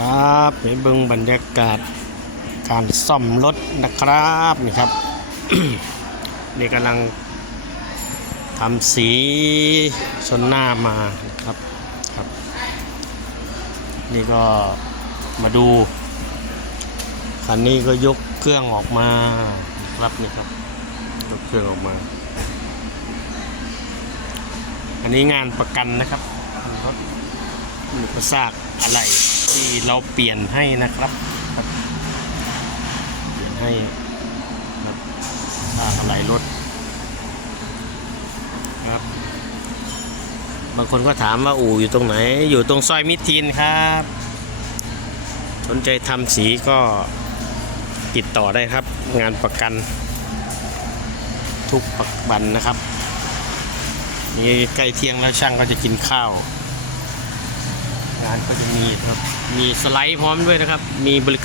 ครับไปเบิ่งบรรยากาศการซ่อมรถนะครับนี่ครับนี่กำลังทำสีชนหน้ามานะครับครับ นี่ก็มาดูคันนี้ก็ยกเครื่องออกมาครับนี่ครับยกเครื่องออกมา อันนี้งานประกันนะครับรถมีกระซากอะไร ที่เราเปลี่ยนให้นะครับเปลี่ยนให้ครับซากอะไรรถครับ บางคนก็ถามว่าอู่อยู่ตรงไหน อยู่ตรงซอยมิตรทีนครับ สนใจทำสีก็ติดต่อได้ครับ งานประกัน ทุกปักบันนะครับนี่ใกล้เที่ยงแล้วช่างก็จะกินข้าว งานก็จะมีครับ มีสไลด์พร้อมด้วยนะครับ มีบริการ